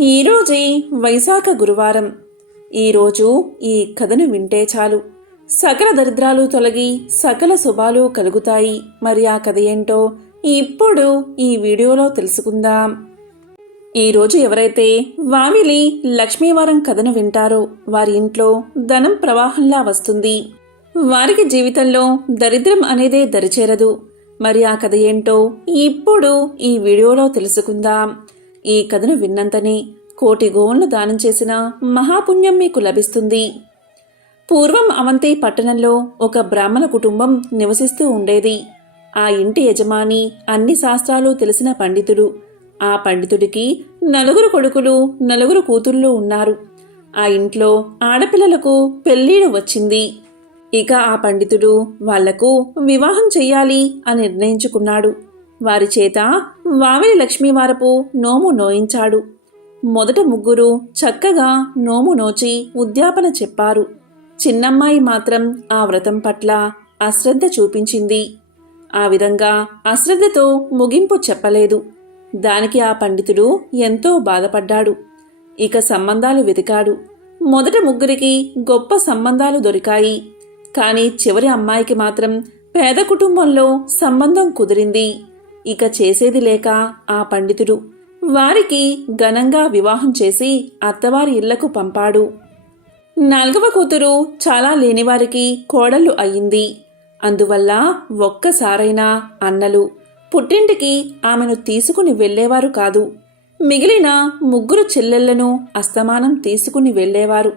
ఈరోజే వైశాఖ గురువారం. ఈరోజు ఈ కథను వింటే చాలు. సకల దరిద్రాలు తొలగి సకల శుభాలు కలుగుతాయి. మరి ఆ కథ ఏంటో ఇప్పుడు ఈ వీడియోలో తెలుసుకుందాం. ఈరోజు ఎవరైతే వావిలి లక్ష్మీవారం కథను వింటారో వారి ఇంట్లో ధనం ప్రవాహంలా వస్తుంది. వారికి జీవితంలో దరిద్రం అనేదే దరిచేరదు. మరి ఆ కథ ఏంటో ఇప్పుడు ఈ వీడియోలో తెలుసుకుందాం. ఈ కథను విన్నంతనే కోటి గోవులను దానం చేసిన మహాపుణ్యం మీకు లభిస్తుంది. పూర్వం అవంతి పట్టణంలో ఒక బ్రాహ్మణ కుటుంబం నివసిస్తూ ఉండేది. ఆ ఇంటి యజమాని అన్ని శాస్త్రాలు తెలిసిన పండితుడు. ఆ పండితుడికి నలుగురు కొడుకులు నలుగురు కూతుళ్ళు ఉన్నారు. ఆ ఇంట్లో ఆడపిల్లలకు పెళ్ళీడు వచ్చింది. ఇక ఆ పండితుడు వాళ్ళకు వివాహం చెయ్యాలి అని నిర్ణయించుకున్నాడు. వారి చేత వావిలి లక్ష్మీవారపు నోము నోయించాడు. మొదట ముగ్గురు చక్కగా నోము నోచి ఉద్యాపన చెప్పారు. చిన్నమ్మాయి మాత్రం ఆ వ్రతం పట్ల అశ్రద్ధ చూపించింది. ఆ విధంగా అశ్రద్ధతో ముగింపు చెప్పలేదు. దానికి ఆ పండితుడు ఎంతో బాధపడ్డాడు. ఇక సంబంధాలు వెతికాడు. మొదట ముగ్గురికి గొప్ప సంబంధాలు దొరికాయి. కానీ చివరి అమ్మాయికి మాత్రం పేద కుటుంబంలో సంబంధం కుదిరింది. ఇక చేసేది లేక ఆ పండితుడు వారికి ఘనంగా వివాహం చేసి అత్తవారి ఇళ్ళకు పంపాడు. నాల్గవ కూతురు చాలా లేనివారికి కోడళ్ళు అయ్యింది అందువల్ల ఒక్కసారైనా అన్నలు పుట్టింటికి ఆమెను తీసుకుని వెళ్ళేవారు కాదు. మిగిలిన ముగ్గురు చెల్లెళ్ళను అస్తమానం తీసుకుని వెళ్ళేవారు.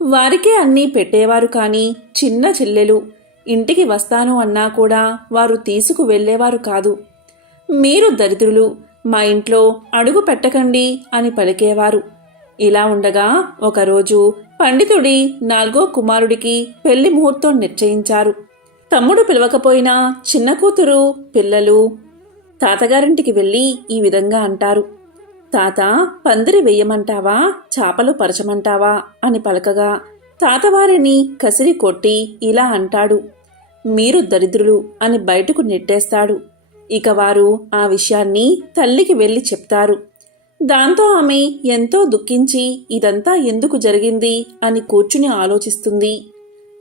వారికే అన్నీ పెట్టేవారు కాని చిన్న చెల్లెలు ఇంటికి వస్తాను అన్నా కూడా వారు తీసుకు వెళ్ళేవారు కాదు. మీరు దరిద్రులు మా ఇంట్లో అడుగు పెట్టకండి అని పలికేవారు. ఇలా ఉండగా ఒకరోజు పండితుడి నాలుగో కుమారుడికి పెళ్ళి ముహూర్తం నిశ్చయించారు. తమ్ముడు పిలవకపోయినా చిన్న కూతురు పిల్లలు తాతగారింటికి వెళ్ళి ఈ విధంగా అంటారు. తాత పందిరి వెయ్యమంటావా చాపలు పరచమంటావా అని పలకగా తాతవారిని కసిరి కొట్టి ఇలా అంటాడు. మీరు దరిద్రులు అని బయటకు నెట్టేస్తాడు. ఇక వారు ఆ విషయాన్ని తల్లికి వెళ్ళి చెప్తారు. దాంతో ఆమె ఎంతో దుఃఖించి ఇదంతా ఎందుకు జరిగింది? అని కూర్చుని ఆలోచిస్తుంది.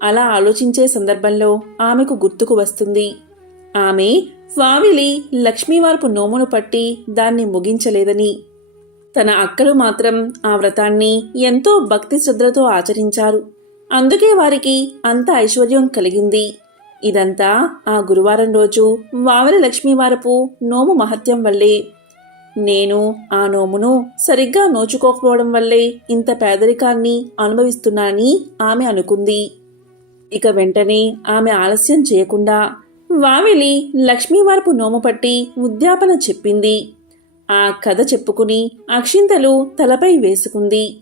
అలా ఆలోచించే సందర్భంలో ఆమెకు గుర్తుకు వస్తుంది. ఆమె వావిలి లక్ష్మీవారపు నోమును పట్టి దాన్ని ముగించలేదని. తన అక్కలు మాత్రం ఆ వ్రతాన్ని ఎంతో భక్తి శ్రద్ధలతో ఆచరించారు. అందుకే వారికి అంత ఐశ్వర్యం కలిగింది. ఇదంతా ఆ గురువారం రోజు వావల లక్ష్మీవారపు నోము మహత్యం వల్లే. నేను ఆ నోమును సరిగ్గా నోచుకోకపోవడం వల్లే ఇంత పేదరికాన్ని అనుభవిస్తున్నానని ఆమె అనుకుంది. ఇక వెంటనే ఆమె ఆలస్యం చేయకుండా వావిలి లక్ష్మీవారపు నోము పట్టి ఉద్యాపన చెప్పింది. ఆ కథ చెప్పుకుని అక్షింతలు తలపై వేసుకుంది.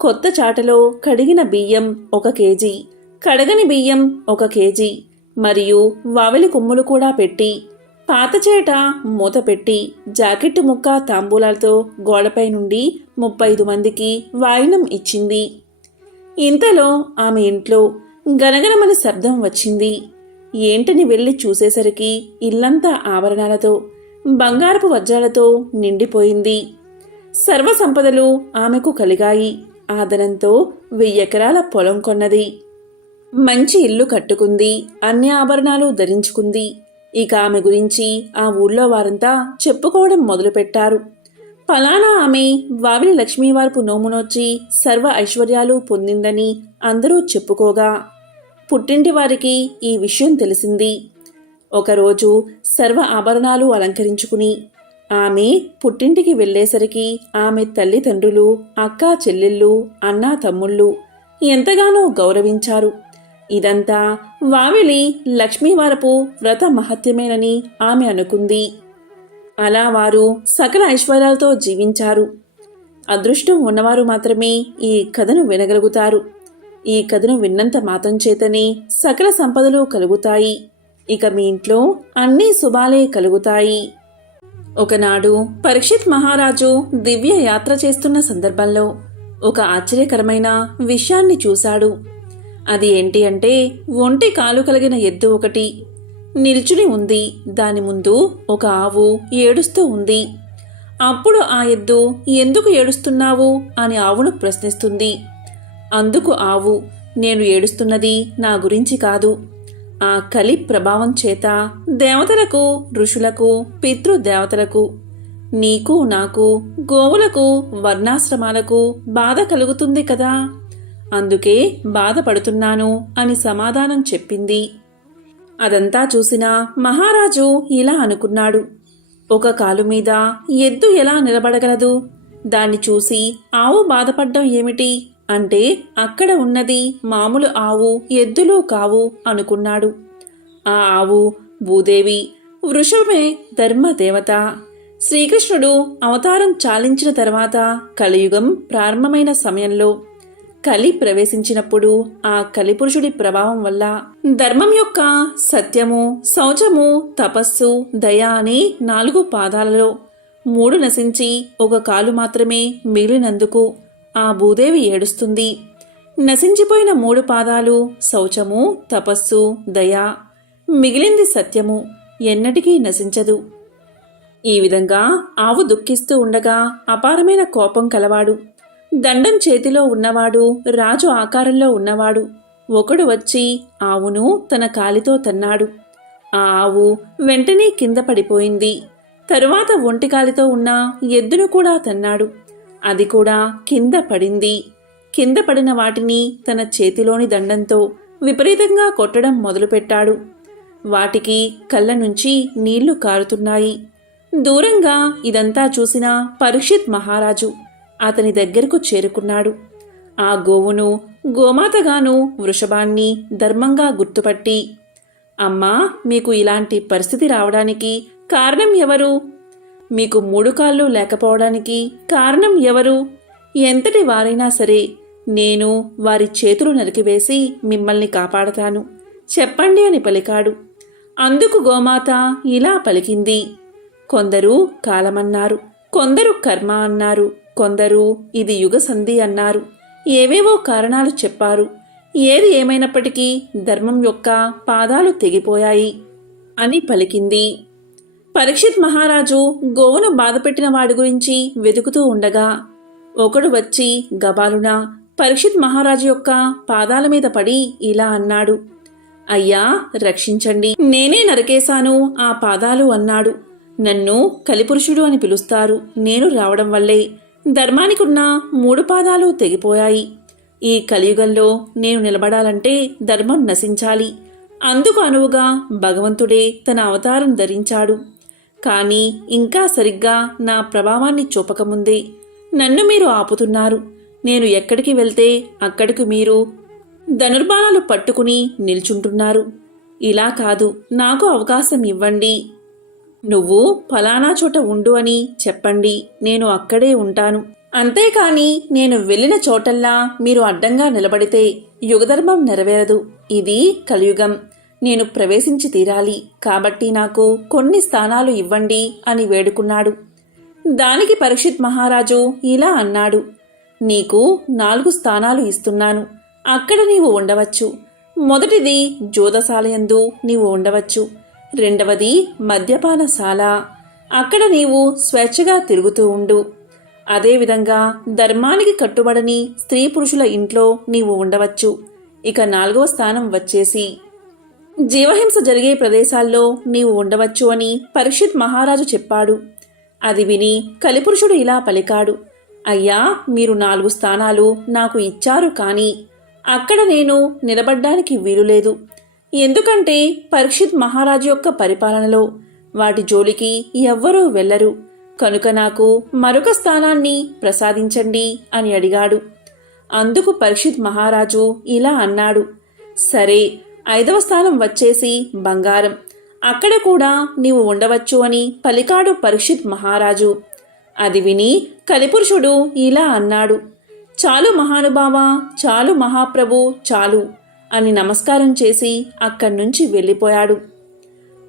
కొత్త చాటలో కడిగిన బియ్యం ఒక కేజీ కడగని బియ్యం ఒక కేజీ మరియు వావలి కొమ్ములు కూడా పెట్టి పాతచేట మూత పెట్టి జాకెట్టు ముక్క తాంబూలాలతో గోడపై నుండి ముప్పైదు మందికి వాయినం ఇచ్చింది. ఇంతలో ఆమె ఇంట్లో గనగనమని శబ్దం వచ్చింది. ఏంటని వెళ్ళి చూసేసరికి ఇల్లంతా ఆభరణాలతో బంగారపు వజ్రాలతో నిండిపోయింది. సర్వసంపదలు ఆమెకు కలిగాయి. ఆదరంతో వెయ్యెకరాల పొలం కొన్నది. మంచి ఇల్లు కట్టుకుంది అన్ని ఆభరణాలు ధరించుకుంది. ఇక ఆమె గురించి ఆ ఊళ్ళో వారంతా చెప్పుకోవడం మొదలుపెట్టారు. ఫలానా ఆమె వావిలి లక్ష్మీవారపు నోమునొచ్చి సర్వ ఐశ్వర్యాలు పొందిందని అందరూ చెప్పుకోగా పుట్టింటి వారికి ఈ విషయం తెలిసింది. ఒకరోజు సర్వ ఆభరణాలు అలంకరించుకుని ఆమె పుట్టింటికి వెళ్ళేసరికి ఆమె తల్లిదండ్రులు అక్కా చెల్లెళ్ళు అన్నా తమ్ముళ్ళు ఎంతగానో గౌరవించారు. ఇదంతా వావిలి లక్ష్మీవారపు వ్రత మహత్యమేనని ఆమె అనుకుంది. అలా వారు సకల ఐశ్వర్యాలతో జీవించారు. అదృష్టం ఉన్నవారు మాత్రమే ఈ కథను వినగలుగుతారు. ఈ కథను విన్నంత మాత్రం చేతనే సకల సంపదలు కలుగుతాయి. ఇక మీ ఇంట్లో అన్ని శుభాలే కలుగుతాయి. ఒకనాడు పరీక్షిత్ మహారాజు దివ్య యాత్ర చేస్తున్న సందర్భంలో ఒక ఆశ్చర్యకరమైన విషయాన్ని చూశాడు. అది ఏంటి అంటే ఒంటి కాలు కలిగిన ఎద్దు ఒకటి. నిల్చుని ఉంది. దాని ముందు ఒక ఆవు ఏడుస్తూ ఉంది. అప్పుడు ఆ ఎద్దు ఎందుకు ఏడుస్తున్నావు? అని ఆవును ప్రశ్నిస్తుంది. అందుకు ఆవు నేను ఏడుస్తున్నది నా గురించి కాదు. ఆ కలి ప్రభావం చేత దేవతలకు ఋషులకు పితృదేవతలకు నీకు నాకు గోవులకు వర్ణాశ్రమాలకు బాధ కలుగుతుంది కదా. అందుకే బాధపడుతున్నాను అని సమాధానం చెప్పింది. అదంతా చూసిన మహారాజు ఇలా అనుకున్నాడు. ఒక కాలు మీద ఎద్దు ఎలా నిలబడగలదు? దాన్ని చూసి ఆవు బాధపడ్డం ఏమిటి? అంటే అక్కడ ఉన్నది మామూలు ఆవు ఎద్దులు కావు అనుకున్నాడు. ఆ ఆవు భూదేవి వృషభమే ధర్మదేవత. శ్రీకృష్ణుడు అవతారం చాలించిన తర్వాత కలియుగం ప్రారంభమైన సమయంలో కలి ప్రవేశించినప్పుడు ఆ కలిపురుషుడి ప్రభావం వల్ల ధర్మం యొక్క సత్యము శౌచము తపస్సు దయ అనే నాలుగు పాదాలలో మూడు నశించి ఒక కాలు మాత్రమే మిగిలినందుకు ఆ భూదేవి ఏడుస్తుంది. నశించిపోయిన మూడు పాదాలు శౌచము తపస్సు దయ మిగిలింది సత్యము ఎన్నటికీ నశించదు. ఈ విధంగా ఆవు దుఃఖిస్తూ ఉండగా అపారమైన కోపం కలవాడు. దండం చేతిలో ఉన్నవాడు రాజు ఆకారంలో ఉన్నవాడు. ఒకడు వచ్చి ఆవును తన కాలితో తన్నాడు. ఆ ఆవు వెంటనే కింద పడిపోయింది. తరువాత ఒంటికాలితో ఉన్న ఎద్దును కూడా తన్నాడు. అది కూడా కింద పడింది. కింద పడిన వాటిని తన చేతిలోని దండంతో విపరీతంగా కొట్టడం మొదలుపెట్టాడు. వాటికి కళ్ళ నుంచి నీళ్ళు కారుతున్నాయి. దూరంగా ఇదంతా చూసిన పరీక్షిత్ మహారాజు అతని దగ్గరకు చేరుకున్నాడు. ఆ గోవును గోమాతగాను వృషభాన్ని ధర్మంగా గుర్తుపట్టి అమ్మా మీకు ఇలాంటి పరిస్థితి రావడానికి కారణం ఎవరు? మీకు మూడు కాళ్ళు లేకపోవడానికి కారణం ఎవరు? ఎంతటి వారైనా సరే నేను వారి చేతులు నరికివేసి మిమ్మల్ని కాపాడతాను. చెప్పండి అని పలికాడు. అందుకు గోమాత ఇలా పలికింది. కొందరు కాలమన్నారు కొందరు కర్మ అన్నారు. కొందరు ఇది యుగ సంధి అన్నారు. ఏవేవో కారణాలు చెప్పారు. ఏది ఏమైనప్పటికీ ధర్మం యొక్క పాదాలు తెగిపోయాయి అని పలికింది. పరీక్షిత్ మహారాజు గోవును బాధపెట్టిన వాడి గురించి వెతుకుతూ ఉండగా ఒకడు వచ్చి గబాలున పరీక్షిత్ మహారాజు యొక్క పాదాల మీద పడి ఇలా అన్నాడు. అయ్యా రక్షించండి. నేనే నరికేశాను ఆ పాదాలు అన్నాడు. నన్ను కలిపురుషుడు అని పిలుస్తారు. నేను రావడం వల్లే ధర్మానికున్న మూడు పాదాలు తెగిపోయాయి. ఈ కలియుగంలో నేను నిలబడాలంటే ధర్మం నశించాలి. అందుకు అనువుగా భగవంతుడే తన అవతారం ధరించాడు. కానీ ఇంకా సరిగ్గా నా ప్రభావాన్ని చూపకముందే నన్ను మీరు ఆపుతున్నారు. నేను ఎక్కడికి వెళ్తే అక్కడికి మీరు ధనుర్బాణాలు పట్టుకుని నిల్చుంటున్నారు. ఇలా కాదు నాకు అవకాశం ఇవ్వండి. నువ్వు ఫలానా చోట ఉండు అని చెప్పండి నేను అక్కడే ఉంటాను. అంతేకాని నేను వెళ్ళిన చోటల్లా మీరు అడ్డంగా నిలబడితే యుగధర్మం నెరవేరదు. ఇది కలియుగం. నేను ప్రవేశించి తీరాలి. కాబట్టి నాకు కొన్ని స్థానాలు ఇవ్వండి అని వేడుకున్నాడు. దానికి పరీక్షిత్ మహారాజు ఇలా అన్నాడు. నీకు నాలుగు స్థానాలు ఇస్తున్నాను. అక్కడ నీవు ఉండవచ్చు. మొదటిది జోదశాలయందు నీవు ఉండవచ్చు. రెండవది మద్యపానశాల. అక్కడ నీవు స్వేచ్ఛగా తిరుగుతూ ఉండు. అదేవిధంగా ధర్మానికి కట్టుబడని స్త్రీ పురుషుల ఇంట్లో నీవు ఉండవచ్చు. ఇక నాలుగవ స్థానం వచ్చేసి జీవహింస జరిగే ప్రదేశాల్లో నీవు ఉండవచ్చు అని పరీక్షిత్ మహారాజు చెప్పాడు. అది విని కలిపురుషుడు ఇలా పలికాడు అయ్యా మీరు నాలుగు స్థానాలు నాకు ఇచ్చారు కానీ అక్కడ నేను నిలబడ్డానికి వీలులేదు. ఎందుకంటే పరీక్షిత్ మహారాజు యొక్క పరిపాలనలో వాటి జోలికి ఎవ్వరూ వెళ్ళరు కనుక నాకు మరొక స్థానాన్ని ప్రసాదించండి అని అడిగాడు. అందుకు పరీక్షిత్ మహారాజు ఇలా అన్నాడు. సరే ఐదవ స్థానం వచ్చేసి బంగారం. అక్కడ కూడా నీవు ఉండవచ్చు అని పలికాడు పరీక్షిత్ మహారాజు. అది విని కలిపురుషుడు ఇలా అన్నాడు. చాలు మహానుభావ చాలు మహాప్రభు చాలు. అని నమస్కారం చేసి అక్కడి నుంచి వెళ్ళిపోయాడు.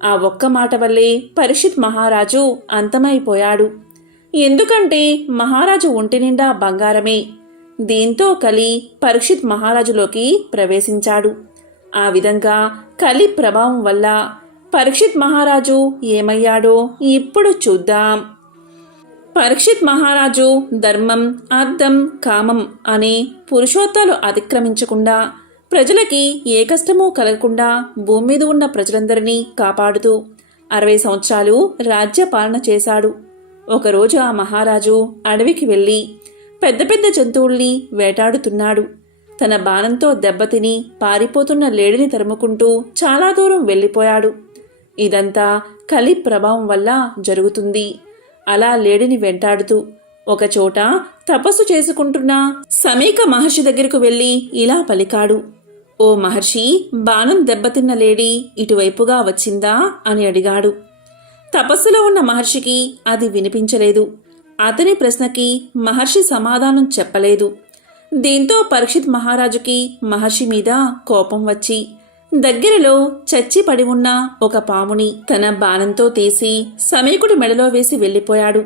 ఆ ఒక్క మాట వల్లే పరీక్షిత్ మహారాజు అంతమైపోయాడు. ఎందుకంటే మహారాజు ఒంటి నిండా బంగారమే. దీంతో కలి పరీక్షిత్ మహారాజులోకి ప్రవేశించాడు. ఆ విధంగా కలి ప్రభావం వల్ల పరీక్షిత్ మహారాజు ఏమయ్యాడో ఇప్పుడు చూద్దాం. పరీక్షిత్ మహారాజు ధర్మం అర్థం కామం అనే పురుషోత్తాలు అతిక్రమించకుండా ప్రజలకి ఏ కష్టమూ కలగకుండా భూమి మీద ఉన్న ప్రజలందరినీ కాపాడుతూ అరవై సంవత్సరాలు రాజ్య పాలన చేశాడు. ఒకరోజు ఆ మహారాజు అడవికి వెళ్ళి పెద్ద పెద్ద జంతువుల్ని వేటాడుతున్నాడు. తన బాణంతో దెబ్బతిని పారిపోతున్న లేడిని తరుముకుంటూ చాలా దూరం వెళ్ళిపోయాడు. ఇదంతా కలి ప్రభావం వల్ల జరుగుతుంది. అలా లేడిని వెంటాడుతూ ఒకచోట తపస్సు చేసుకుంటున్న సమీక మహర్షి దగ్గరకు వెళ్ళి ఇలా పలికాడు. ఓ మహర్షి బాణం దెబ్బతిన్న లేడి ఇటువైపుగా వచ్చిందా? అని అడిగాడు. తపస్సులో ఉన్న మహర్షికి అది వినిపించలేదు. అతని ప్రశ్నకి మహర్షి సమాధానం చెప్పలేదు. దీంతో పరీక్షిత్ మహారాజుకి మహర్షి మీద కోపం వచ్చి దగ్గరలో చచ్చి పడి ఉన్న ఒక పాముని తన బాణంతో తీసి సమీకుడి మెడలో వేసి వెళ్ళిపోయాడు.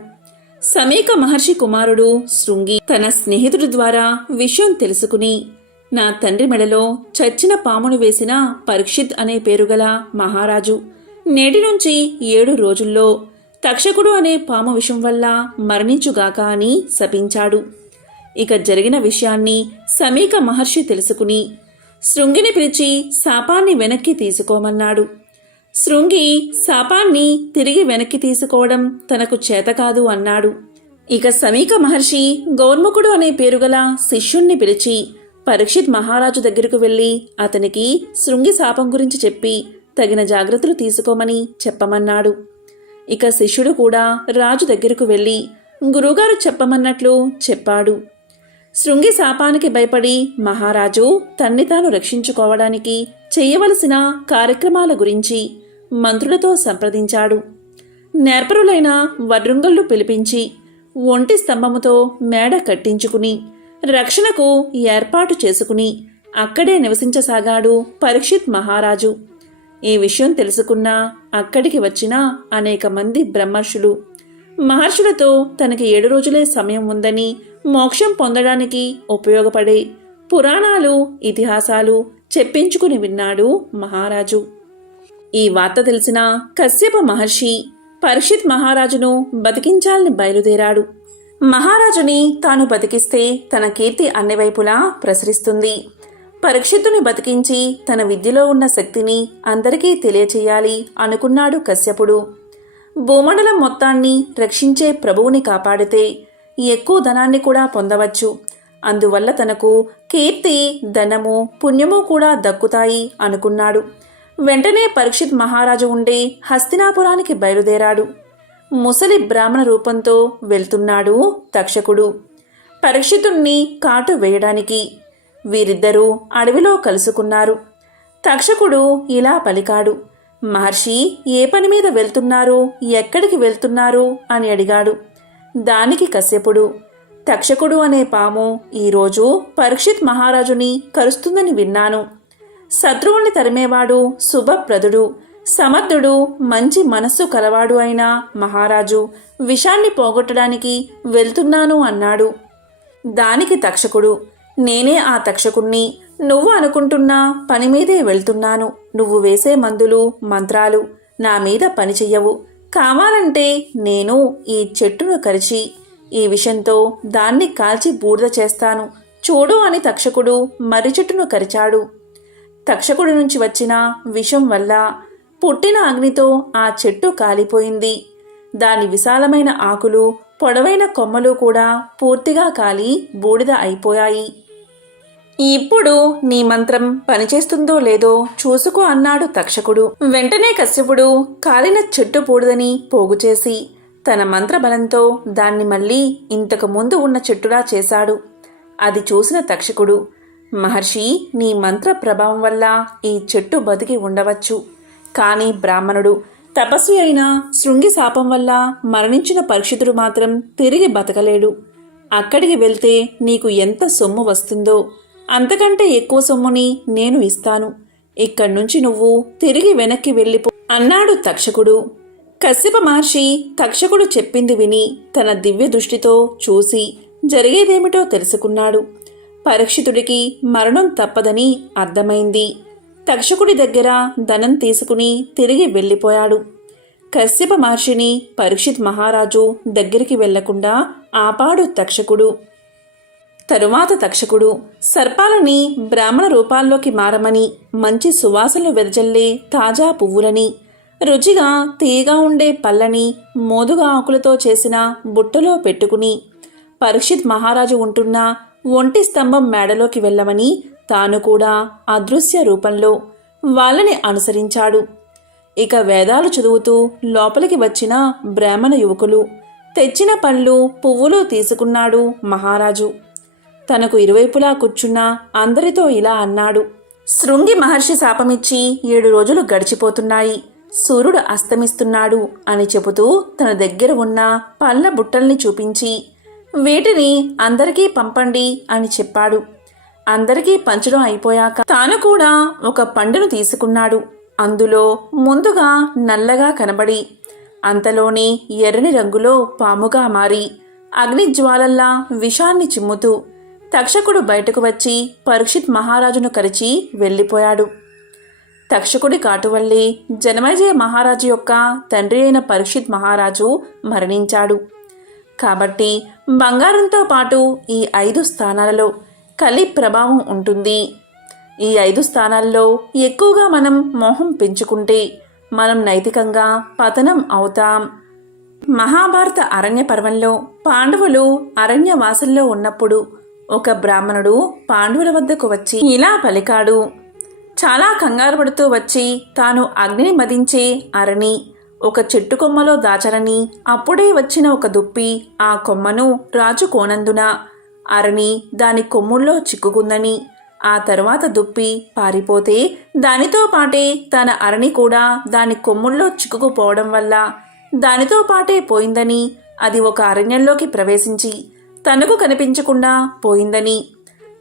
సమీక మహర్షి కుమారుడు శృంగి తన స్నేహితుడి ద్వారా విషయం తెలుసుకుని నా తండ్రి మెడలో చచ్చిన పామును వేసిన పరీక్షిత్ అనే పేరుగల మహారాజు. నేటి నుంచి ఏడు రోజుల్లో తక్షకుడు అనే పాము విషం వల్ల మరణించుగాక అని శపించాడు. ఇక జరిగిన విషయాన్ని సమీక మహర్షి తెలుసుకుని శృంగిని పిలిచి శాపాన్ని వెనక్కి తీసుకోమన్నాడు. శృంగి శాపాన్ని తిరిగి వెనక్కి తీసుకోవడం తనకు చేతకాదు అన్నాడు. ఇక సమీక మహర్షి గౌర్ముఖుడు అనే పేరుగల శిష్యుణ్ణి పిలిచి పరీక్షిత్ మహారాజు దగ్గరకు వెళ్ళి అతనికి శృంగి శాపం గురించి చెప్పి తగిన జాగ్రత్తలు తీసుకోమని చెప్పమన్నాడు. ఇక శిష్యుడు కూడా రాజు దగ్గరకు వెళ్ళి గురువుగారు చెప్పమన్నట్లు చెప్పాడు. శృంగి శాపానికి భయపడి మహారాజు తన్ని తాను రక్షించుకోవడానికి చేయవలసిన కార్యక్రమాల గురించి మంత్రులతో సంప్రదించాడు. నేర్పరులైన వర్రుంగళ్ళు పిలిపించి ఒంటి స్తంభముతో మేడ కట్టించుకుని రక్షణకు ఏర్పాటు చేసుకుని అక్కడే నివసించసాగాడు పరీక్షిత్ మహారాజు. ఈ విషయం తెలుసుకున్న అక్కడికి వచ్చిన అనేక మంది బ్రహ్మర్షులు. మహర్షులతో తనకి ఏడు రోజులే సమయం ఉందని మోక్షం పొందడానికి ఉపయోగపడే పురాణాలు ఇతిహాసాలు చెప్పించుకుని విన్నాడు మహారాజు. ఈ వార్త తెలిసిన కశ్యప మహర్షి పరీక్షిత్ మహారాజును బతికించాలని బయలుదేరాడు. మహారాజుని తాను బతికిస్తే తన కీర్తి అన్ని వైపులా ప్రసరిస్తుంది. పరీక్షితుని బతికించి తన విద్యలో ఉన్న శక్తిని అందరికీ తెలియచేయాలి అనుకున్నాడు కశ్యపుడు. భూమండలం మొత్తాన్ని రక్షించే ప్రభువుని కాపాడితే ఎక్కువ ధనాన్ని కూడా పొందవచ్చు. అందువల్ల తనకు కీర్తి ధనము పుణ్యము కూడా దక్కుతాయి అనుకున్నాడు. వెంటనే పరీక్షిత్ మహారాజు ఉండే హస్తినాపురానికి బయలుదేరాడు. ముసలి బ్రాహ్మణ రూపంతో వెళ్తున్నాడు తక్షకుడు. పరీక్షితుణ్ణి కాటు వేయడానికి వీరిద్దరూ అడవిలో కలుసుకున్నారు. తక్షకుడు ఇలా పలికాడు. మహర్షి ఏ పని మీద వెళ్తున్నారు ఎక్కడికి వెళ్తున్నారు అని అడిగాడు. దానికి కశ్యపుడు తక్షకుడు అనే పాము ఈరోజు పరీక్షిత్ మహారాజుని కరుస్తుందని విన్నాను. శత్రువుల్ని తరిమేవాడు శుభప్రదుడు. సమర్థుడు మంచి మనస్సు కలవాడు అయిన మహారాజు విషాన్ని పోగొట్టడానికి వెళ్తున్నాను అన్నాడు. దానికి తక్షకుడు నేనే ఆ తక్షకుణ్ణి నువ్వు అనుకుంటున్న పని మీదే వెళ్తున్నాను. నువ్వు వేసే మందులు మంత్రాలు నా మీద పనిచెయ్యవు కావాలంటే నేను ఈ చెట్టును కరిచి ఈ విషంతో దాన్ని కాల్చి బూడిద చేస్తాను. చూడు అని తక్షకుడు మర్రి చెట్టును కరిచాడు. తక్షకుడి నుంచి వచ్చిన విషం వల్ల పుట్టిన అగ్నితో ఆ చెట్టు కాలిపోయింది. దాని విశాలమైన ఆకులు పొడవైన కొమ్మలు కూడా పూర్తిగా కాలి బూడిద అయిపోయాయి. ఇప్పుడు నీ మంత్రం పనిచేస్తుందో లేదో చూసుకో అన్నాడు తక్షకుడు. వెంటనే కశ్యపుడు కాలిన చెట్టు పూడదని పోగుచేసి తన మంత్రబలంతో దాన్ని మళ్ళీ ఇంతకు ముందు ఉన్న చెట్టులా చేశాడు. అది చూసిన తక్షకుడు మహర్షి నీ మంత్ర ప్రభావం వల్ల ఈ చెట్టు బతికి ఉండవచ్చు. కానీ బ్రాహ్మణుడు తపస్వి అయిన శృంగి శాపం వల్ల మరణించిన పరీక్షితుడు మాత్రం తిరిగి బతకలేడు. అక్కడికి వెళ్తే నీకు ఎంత సొమ్ము వస్తుందో అంతకంటే ఎక్కువ సొమ్ముని నేను ఇస్తాను. ఇక్కడి నుంచి నువ్వు తిరిగి వెనక్కి వెళ్ళిపో అన్నాడు తక్షకుడు. కశ్యప మహర్షి తక్షకుడు చెప్పింది విని తన దివ్య దృష్టితో చూసి జరిగేదేమిటో తెలుసుకున్నాడు. పరీక్షితుడికి మరణం తప్పదని అర్థమైంది. తక్షకుడి దగ్గర ధనం తీసుకుని తిరిగి వెళ్ళిపోయాడు. కశ్యప మహర్షిని పరీక్షిత్ మహారాజు దగ్గరికి వెళ్ళకుండా ఆపాడు తక్షకుడు. తరువాత తక్షకుడు సర్పాలని బ్రాహ్మణ రూపాల్లోకి మారమని మంచి సువాసనలు వెదజల్లే తాజా పువ్వులని రుచిగా తీయగా ఉండే పళ్ళని మోదుగా ఆకులతో చేసిన బుట్టలో పెట్టుకుని పరీక్షిత్ మహారాజు ఉంటున్న ఒంటి స్తంభం మేడలోకి వెళ్ళమని తాను కూడా అదృశ్య రూపంలో వాళ్ళని అనుసరించాడు. ఇక వేదాలు చదువుతూ లోపలికి వచ్చిన బ్రాహ్మణ యువకులు తెచ్చిన పళ్ళు పువ్వులు తీసుకున్నాడు మహారాజు. తనకు ఇరువైపులా కూర్చున్న అందరితో ఇలా అన్నాడు. శృంగి మహర్షి శాపమిచ్చి ఏడు రోజులు గడిచిపోతున్నాయి. సూర్యుడు అస్తమిస్తున్నాడు అని చెబుతూ తన దగ్గర ఉన్న పళ్ళ బుట్టల్ని చూపించి వీటిని అందరికీ పంపండి అని చెప్పాడు. అందరికీ పంచడం అయిపోయాక తాను కూడా ఒక పండును తీసుకున్నాడు. అందులో ముందుగా నల్లగా కనబడి అంతలోనే ఎర్రని రంగులో పాముగా మారి అగ్నిజ్వాలల్లా విషాన్ని చిమ్ముతూ తక్షకుడు బయటకు వచ్చి పరీక్షిత్ మహారాజును కరిచి వెళ్ళిపోయాడు. తక్షకుడి కాటువల్లే జనమేజయ మహారాజు యొక్క తండ్రి అయిన పరీక్షిత్ మహారాజు మరణించాడు. కాబట్టి బంగారంతో పాటు ఈ ఐదు స్థానాలలో కలి ప్రభావం ఉంటుంది. ఈ ఐదు స్థానాల్లో ఎక్కువగా మనం మోహం పెంచుకుంటే మనం నైతికంగా పతనం అవుతాం. మహాభారత అరణ్య పర్వంలో పాండవులు అరణ్యవాసంలో ఉన్నప్పుడు ఒక బ్రాహ్మణుడు పాండవుల వద్దకు వచ్చి ఇలా పలికాడు. చాలా కంగారు పడుతూ వచ్చి తాను అగ్నిని మదించే అరణి ఒక చెట్టు కొమ్మలో దాచరని అప్పుడే వచ్చిన ఒక దుప్పి ఆ కొమ్మను రాజు కోనందున అరణి దాని కొమ్ముల్లో చిక్కుకుందని ఆ తరువాత దుప్పి పారిపోతే దానితో పాటే తన అరణి కూడా దాని కొమ్ముల్లో చిక్కుకుపోవడం వల్ల దానితో పాటే పోయిందని అది ఒక అరణ్యంలోకి ప్రవేశించి తనకు కనిపించకుండా పోయిందని.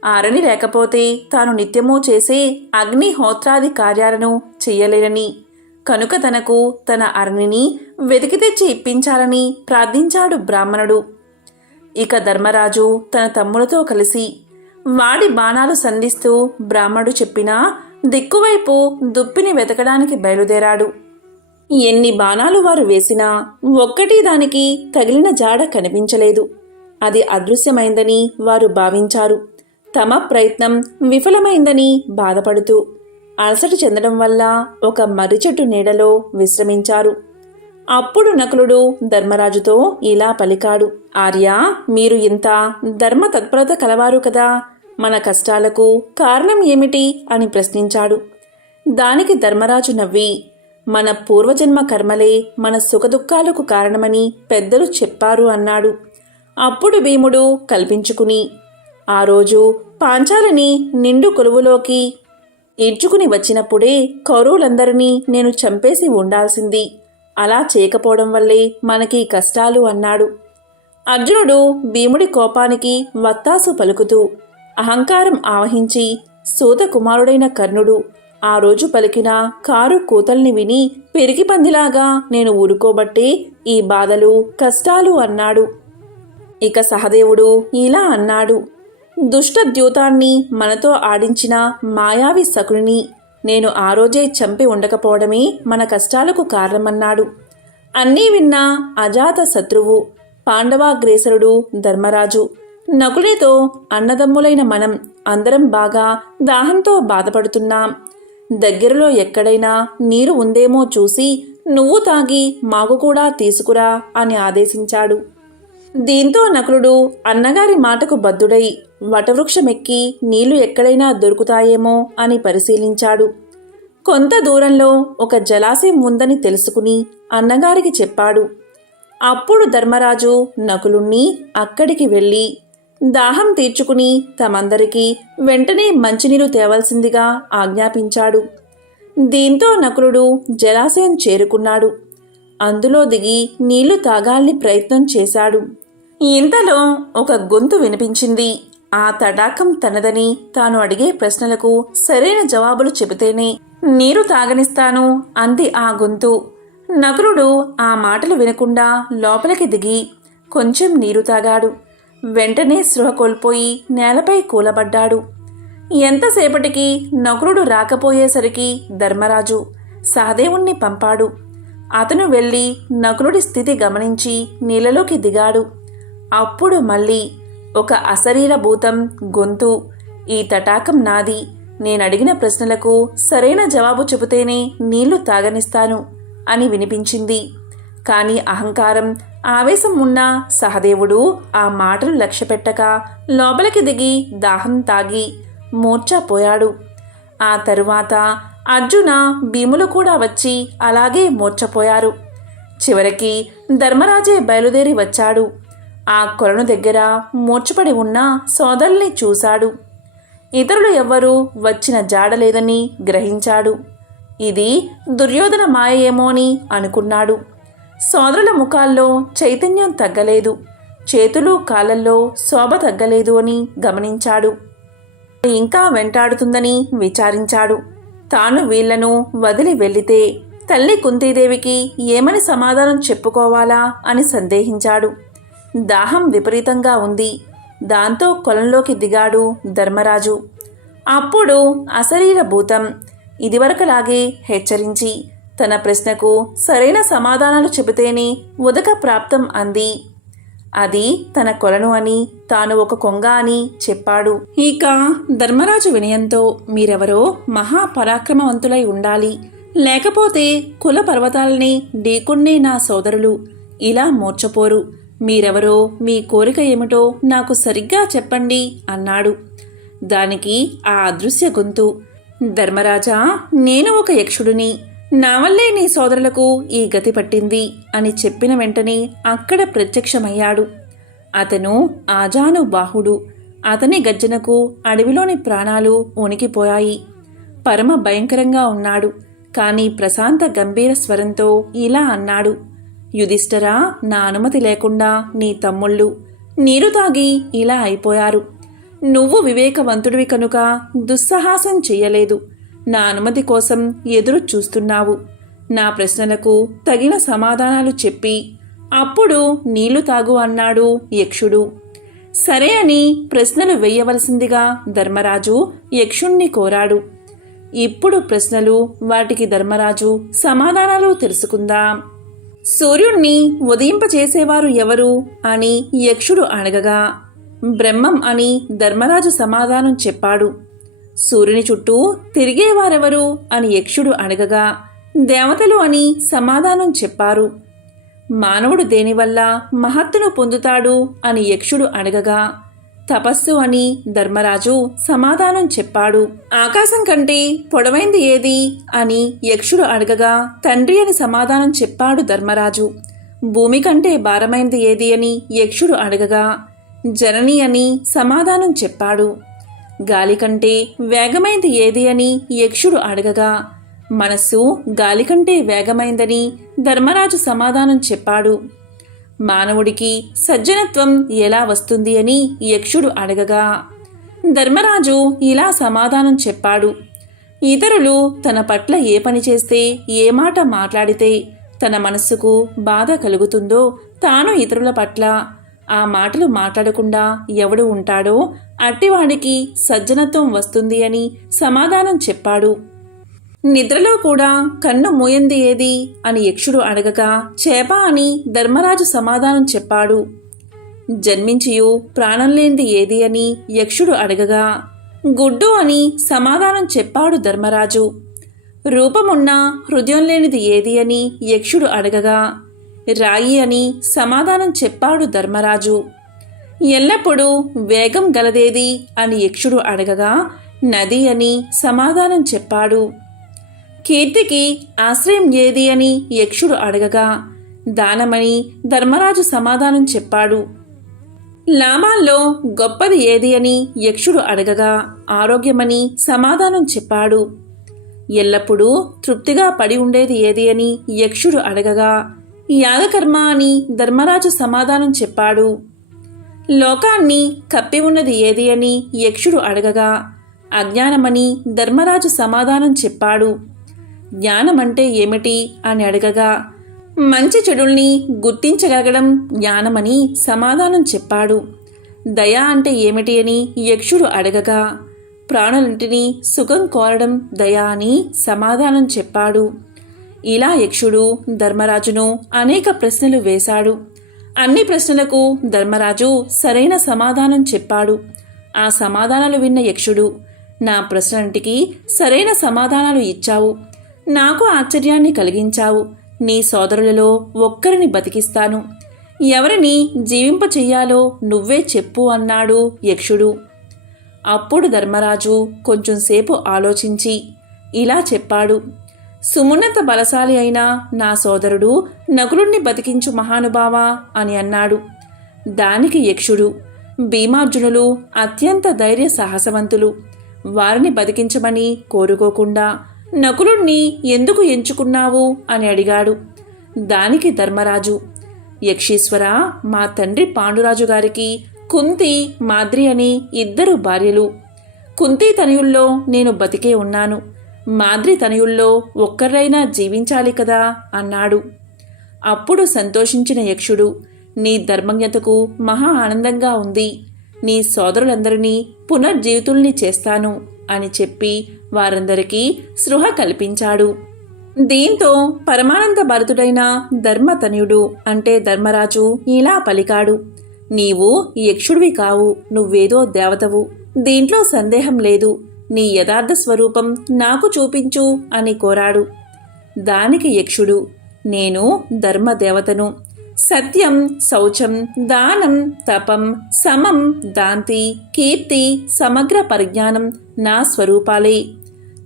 అరణి లేకపోతే తాను నిత్యము చేసే అగ్నిహోత్రాది కార్యాలను చెయ్యలేనని కనుక తనకు తన అరణిని వెతికి తెచ్చి ఇప్పించాలని ప్రార్థించాడు బ్రాహ్మణుడు. ఇక ధర్మరాజు తన తమ్ములతో కలిసి వాడి బాణాలు సంధిస్తూ బ్రాహ్మడు చెప్పినా దిక్కువైపు దుప్పిని వెతకడానికి బయలుదేరాడు. ఎన్ని బాణాలు వారు వేసినా ఒక్కటి దానికి తగిలిన జాడ కనిపించలేదు. అది అదృశ్యమైందని వారు భావించారు. తమ ప్రయత్నం విఫలమైందని బాధపడుతూ అలసట చెందడం వల్ల ఒక మర్రిచెట్టు నీడలో విశ్రమించారు. అప్పుడు నకులుడు ధర్మరాజుతో ఇలా పలికాడు ఆర్య మీరు ఇంత ధర్మ తత్పరత కలవారు కదా మన కష్టాలకు కారణం ఏమిటి? అని ప్రశ్నించాడు. దానికి ధర్మరాజు నవ్వి మన పూర్వజన్మ కర్మలే మన సుఖదుఖాలకు కారణమని పెద్దలు చెప్పారు అన్నాడు. అప్పుడు భీముడు కల్పించుకుని ఆ రోజు పాంచాలని నిండు కొలువులోకి ఈడ్చుకుని వచ్చినప్పుడే కౌరవులందరినీ నేను చంపేసి ఉండాల్సింది. అలా చేయకపోవడం వల్లే మనకి కష్టాలు అన్నాడు. అర్జునుడు భీముడి కోపానికి వత్తాసు పలుకుతూ అహంకారం ఆవహించి సూత కుమారుడైన కర్ణుడు ఆ రోజు పలికిన కారు కూతల్ని విని పెరిగి పందిలాగా నేను ఊరుకోబట్టే ఈ బాధలు కష్టాలు అన్నాడు. ఇక సహదేవుడు ఇలా అన్నాడు. దుష్టద్యూతాన్ని మనతో ఆడించిన మాయావి సకుని నేను ఆ రోజే చంపి ఉండకపోవడమే మన కష్టాలకు కారణమన్నాడు. అన్నీ విన్న అజాత శత్రువు పాండవాగ్రేసరుడు ధర్మరాజు. నకుడితో అన్నదమ్ములైన మనం అందరం బాగా దాహంతో బాధపడుతున్నాం. దగ్గరలో ఎక్కడైనా నీరు ఉందేమో చూసి నువ్వు తాగి మాకు కూడా తీసుకురా అని ఆదేశించాడు. దీంతో నకులుడు అన్నగారి మాటకు బద్దుడై వటవృక్షమెక్కి నీళ్ళు ఎక్కడైనా దొరుకుతాయేమో అని పరిశీలించాడు. కొంత దూరంలో ఒక జలాశయం ఉందని తెలుసుకుని అన్నగారికి చెప్పాడు. అప్పుడు ధర్మరాజు నకులుణ్ణి అక్కడికి వెళ్ళి దాహం తీర్చుకుని తమందరికీ వెంటనే మంచినీరు తేవలసిందిగా ఆజ్ఞాపించాడు. దీంతో నకులుడు జలాశయం చేరుకున్నాడు. అందులో దిగి నీళ్ళు తాగాలని ప్రయత్నం చేశాడు. ఇంతలో ఒక గొంతు వినిపించింది. ఆ తడాకం తనదని తాను అడిగే ప్రశ్నలకు సరైన జవాబులు చెబితేనే నీరు తాగనిస్తాను అంది ఆ గొంతు. నకులుడు ఆ మాటలు వినకుండా లోపలికి దిగి కొంచెం నీరు తాగాడు. వెంటనే స్పృహ కోల్పోయి నేలపై కూలబడ్డాడు. ఎంతసేపటికి నకులుడు రాకపోయేసరికి ధర్మరాజు సహదేవుణ్ణి పంపాడు. అతను వెళ్ళి నకులుడి స్థితి గమనించి నీళ్ళలోకి దిగాడు. అప్పుడు మళ్ళీ ఒక అశరీర భూతం గొంతు ఈ తటాకం నాది. నేనడిగిన ప్రశ్నలకు సరైన జవాబు చెబితేనే నీళ్ళు తాగనిస్తాను అని వినిపించింది. కాని అహంకారం ఆవేశం ఉన్న సహదేవుడు ఆ మాటలు లక్ష్యపెట్టక లోపలికి దిగి దాహం తాగి మూర్ఛపోయాడు ఆ తరువాత అర్జున భీములు కూడా వచ్చి అలాగే మూర్చపోయారు చివరికి ధర్మరాజే బయలుదేరి వచ్చాడు. ఆ కొలను దగ్గర మూర్చపడి ఉన్న సోదరుల్ని చూశాడు. ఇతరులు ఎవ్వరూ వచ్చిన జాడలేదని గ్రహించాడు. ఇది దుర్యోధన మాయ అని అనుకున్నాడు. సోదరుల ముఖాల్లో చైతన్యం తగ్గలేదు. చేతులు కాళ్ళల్లో శోభ తగ్గలేదు అని గమనించాడు. ఇంకా వెంటాడుతుందని విచారించాడు. తాను వీళ్ళను వదిలి వెళ్ళితే తల్లి కుంతీదేవికి ఏమని సమాధానం చెప్పుకోవాలా అని సందేహించాడు. దాహం విపరీతంగా ఉంది. దాంతో కొలంలోకి దిగాడు ధర్మరాజు. అప్పుడు అశరీర భూతం ఇదివరకలాగే హెచ్చరించి తన ప్రశ్నకు సరైన సమాధానాలు చెబితేనే ఉదక ప్రాప్తం అంది. అది తన కొలను అని తాను ఒక కొంగ అని చెప్పాడు. ఇక ధర్మరాజు వినయంతో మీరెవరో మహాపరాక్రమవంతులై ఉండాలి. లేకపోతే కుల పర్వతాలని ఢీకొన్నే నా సోదరులు. ఇలా మూర్చపోరు మీరెవరో మీ కోరిక ఏమిటో నాకు సరిగ్గా చెప్పండి అన్నాడు. దానికి ఆ అదృశ్య గొంతు. ధర్మరాజా నేను ఒక యక్షుడిని. నా వల్లే నీ సోదరులకు ఈ గతి పట్టింది అని చెప్పిన వెంటనే అక్కడ ప్రత్యక్షమయ్యాడు. అతను ఆజాను బాహుడు అతని గర్జనకు అడవిలోని ప్రాణాలు ఉనికిపోయాయి పరమ భయంకరంగా ఉన్నాడు. కాని ప్రశాంత గంభీర స్వరంతో ఇలా అన్నాడు. యుధిష్ఠరా నా అనుమతి లేకుండా నీ తమ్ముళ్ళు నీరు తాగి ఇలా అయిపోయారు. నువ్వు వివేకవంతుడివి కనుక దుస్సాహసం చెయ్యలేదు నా అనుమతి కోసం ఎదురు చూస్తున్నావు. నా ప్రశ్నలకు తగిన సమాధానాలు చెప్పి అప్పుడు నీళ్ళు తాగు అన్నాడు యక్షుడు. సరే అని ప్రశ్నలు వేయవలసిందిగా ధర్మరాజు యక్షుణ్ణి కోరాడు. ఇప్పుడు ప్రశ్నలు వాటికి ధర్మరాజు సమాధానాలు తెలుసుకుందాం. సూర్యుణ్ణి ఉదయింపచేసేవారు ఎవరు అని యక్షుడు అడగగా బ్రహ్మం అని ధర్మరాజు సమాధానం చెప్పాడు. సూర్యుని చుట్టూ తిరిగేవారెవరు అని యక్షుడు అడగగా దేవతలు అని సమాధానం చెప్పారు. మానవుడు దేనివల్ల మహత్తును పొందుతాడు అని యక్షుడు అడగగా తపస్సు అని ధర్మరాజు సమాధానం చెప్పాడు. ఆకాశం కంటే పొడవైంది ఏది అని యక్షుడు అడగగా తండ్రి అని సమాధానం చెప్పాడు ధర్మరాజు. భూమి కంటే భారమైంది ఏది అని యక్షుడు అడగగా జనని అని సమాధానం చెప్పాడు. గాలి కంటే వేగమైంది ఏది అని యక్షుడు అడగగా మనస్సు గాలి కంటే వేగమైందని ధర్మరాజు సమాధానం చెప్పాడు. మానవుడికి సజ్జనత్వం ఎలా వస్తుంది అని యక్షుడు అడగగా ధర్మరాజు ఇలా సమాధానం చెప్పాడు. ఇతరులు తన పట్ల ఏ పని చేస్తే ఏ మాట మాట్లాడితే తన మనస్సుకు బాధ కలుగుతుందో తాను ఇతరుల పట్ల ఆ మాటలు మాట్లాడకుండా ఎవడు ఉంటాడో అట్టివాడికి సజ్జనత్వం వస్తుంది అని సమాధానం చెప్పాడు. నిద్రలో కూడా కన్ను మూయంది ఏది అని యక్షుడు అడగగా చేప అని ధర్మరాజు సమాధానం చెప్పాడు. జన్మించియు ప్రాణం లేనిది ఏది అని యక్షుడు అడగగా గుడ్డు అని సమాధానం చెప్పాడు ధర్మరాజు. రూపమున్న హృదయం లేనిది ఏది అని యక్షుడు అడగగా రాయి అని సమాధానం చెప్పాడు ధర్మరాజు. ఎల్లప్పుడూ వేగం గలదేది అని యక్షుడు అడగగా నది అని సమాధానం చెప్పాడు. కీర్తికి ఆశ్రయం ఏది అని యక్షుడు అడగగా దానమని ధర్మరాజు సమాధానం చెప్పాడు. లామాల్లో గొప్పది ఏది అని యక్షుడు అడగగా ఆరోగ్యమని సమాధానం చెప్పాడు. ఎల్లప్పుడూ తృప్తిగా పడి ఉండేది ఏది అని యక్షుడు అడగగా యాగకర్మ అని ధర్మరాజు సమాధానం చెప్పాడు. లోకాన్ని కప్పి ఉన్నది ఏది అని యక్షుడు అడగగా అజ్ఞానమని ధర్మరాజు సమాధానం చెప్పాడు. జ్ఞానమంటే ఏమిటి అని అడగగా మంచి చెడుల్ని గుర్తించగలగడం జ్ఞానమని సమాధానం చెప్పాడు. దయ అంటే ఏమిటి అని యక్షుడు అడగగా ప్రాణులంటిని సుఖం కోరడం దయ అని సమాధానం చెప్పాడు. ఇలా యక్షుడు ధర్మరాజును అనేక ప్రశ్నలు వేశాడు. అన్ని ప్రశ్నలకు ధర్మరాజు సరైన సమాధానం చెప్పాడు. ఆ సమాధానాలు విన్న యక్షుడు నా ప్రశ్నంటికి సరైన సమాధానాలు ఇచ్చావు. నాకు ఆశ్చర్యాన్ని కలిగించావు. నీ సోదరులలో ఒక్కరిని బతికిస్తాను. ఎవరిని జీవింప చెయ్యాలో నువ్వే చెప్పు అన్నాడు యక్షుడు. అప్పుడు ధర్మరాజు కొంచెంసేపు ఆలోచించి ఇలా చెప్పాడు. సుమున్నత బలశాలి అయిన నా సోదరుడు నకులుణ్ణి బతికించు మహానుభావా అని అన్నాడు. దానికి యక్షుడు భీమార్జునులు అత్యంత ధైర్య సాహసవంతులు. వారిని బతికించమని కోరుకోకుండా నకులుణ్ణి ఎందుకు ఎంచుకున్నావు అని అడిగాడు. దానికి ధర్మరాజు యక్షీశ్వర మా తండ్రి పాండురాజు గారికి కుంతి మాద్రి అని ఇద్దరు భార్యలు. కుంతి తనయుల్లో నేను బతికే ఉన్నాను. మాద్రి తనయుల్లో ఒక్కరైనా జీవించాలి కదా అన్నాడు. అప్పుడు సంతోషించిన యక్షుడు నీ ధర్మజ్ఞతకు మహా ఆనందంగా ఉంది. నీ సోదరులందరినీ పునర్జీవితుల్ని చేస్తాను అని చెప్పి వారందరికీ సృహ కల్పించాడు. దీంతో పరమానంద భరతుడైన ధర్మతనయుడు అంటే ధర్మరాజు ఇలా పలికాడు. నీవు యక్షుడివి కావు నువ్వేదో దేవతవు. దీంట్లో సందేహం లేదు. నీ యథార్థ స్వరూపం నాకు చూపించు అని కోరాడు. దానికి యక్షుడు నేను ధర్మదేవతను. సత్యం శౌచం దానం తపం సమం దాంతి కీర్తి సమగ్ర పరిజ్ఞానం నా స్వరూపాలే.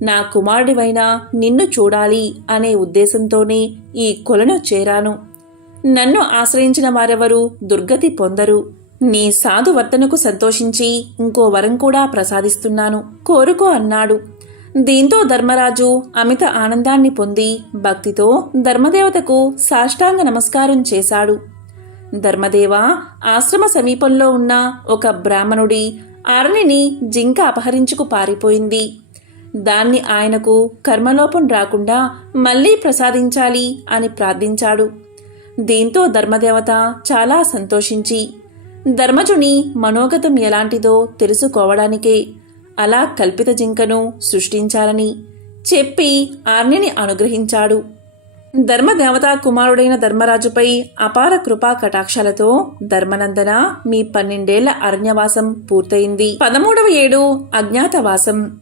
నా కుమారుడివైన నిన్ను చూడాలి అనే ఉద్దేశంతోనే ఈ కొలను చేరాను. నన్ను ఆశ్రయించిన వారెవరూ దుర్గతి పొందరు. నీ సాధువర్తనకు సంతోషించి ఇంకో వరం కూడా ప్రసాదిస్తున్నాను. కోరుకో అన్నాడు. దీంతో ధర్మరాజు అమిత ఆనందాన్ని పొంది భక్తితో ధర్మదేవతకు సాష్టాంగ నమస్కారం చేశాడు. ధర్మదేవ ఆశ్రమ సమీపంలో ఉన్న ఒక బ్రాహ్మణుడి అరణిని జింక అపహరించుకు పారిపోయింది. దాన్ని ఆయనకు కర్మలోపం రాకుండా మళ్ళీ ప్రసాదించాలి అని ప్రార్థించాడు. దీంతో ధర్మదేవత చాలా సంతోషించి ధర్మజుని మనోగతం ఎలాంటిదో తెలుసుకోవడానికే అలా కల్పిత జింకను సృష్టించాలని చెప్పి ఆర్నిని అనుగ్రహించాడు. ధర్మదేవతా కుమారుడైన ధర్మరాజుపై అపార కృపా కటాక్షాలతో ధర్మనందన మీ పన్నెండేళ్ళ అరణ్యవాసం పూర్తయింది. పదమూడవ ఏడు అజ్ఞాతవాసం.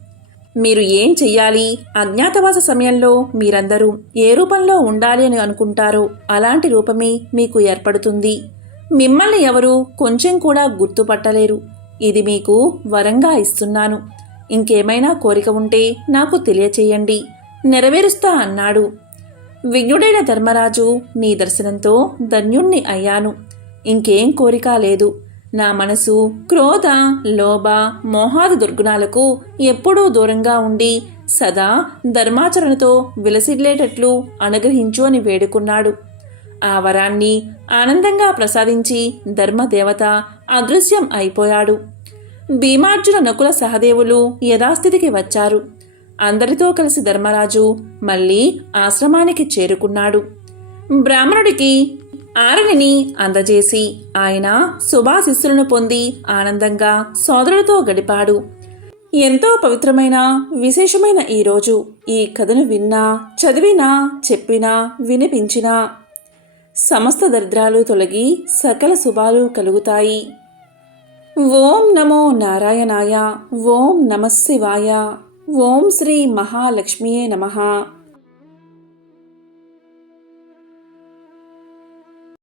మీరు ఏం చెయ్యాలి? అజ్ఞాతవాస సమయంలో మీరందరూ ఏ రూపంలో ఉండాలి అని అనుకుంటారో అలాంటి రూపమే మీకు ఏర్పడుతుంది. మిమ్మల్ని ఎవరు కొంచెం కూడా గుర్తుపట్టలేరు. ఇది మీకు వరంగా ఇస్తున్నాను. ఇంకేమైనా కోరిక ఉంటే నాకు తెలియచేయండి. నెరవేరుస్తా అన్నాడు. విజ్ఞుడైన ధర్మరాజు నీ దర్శనంతో ధన్యుణ్ణి అయ్యాను. ఇంకేం కోరిక లేదు. నా మనసు క్రోధ లోభ మోహాది దుర్గుణాలకు ఎప్పుడూ దూరంగా ఉండి సదా ధర్మాచరణతో విలసిల్లేటట్లు అనుగ్రహించు అని వేడుకున్నాడు. ఆ వరాన్ని ఆనందంగా ప్రసాదించి ధర్మదేవత అదృశ్యం అయిపోయాడు. భీమార్జున నకుల సహదేవులు యథాస్థితికి వచ్చారు. అందరితో కలిసి ధర్మరాజు మళ్ళీ ఆశ్రమానికి చేరుకున్నాడు. బ్రాహ్మణుడికి ఆరణిని అందజేసి ఆయన శుభాశిస్సులను పొంది ఆనందంగా సోదరుడితో గడిపాడు. ఎంతో పవిత్రమైన విశేషమైన ఈరోజు ఈ కథను విన్నా చదివినా చెప్పినా వినిపించినా సమస్త దరిద్రాలు తొలగి సకల శుభాలు కలుగుతాయి. ఓం నమో నారాయణాయ ఓం నమశివాయ ఓం శ్రీ మహాలక్ష్మియే నమః.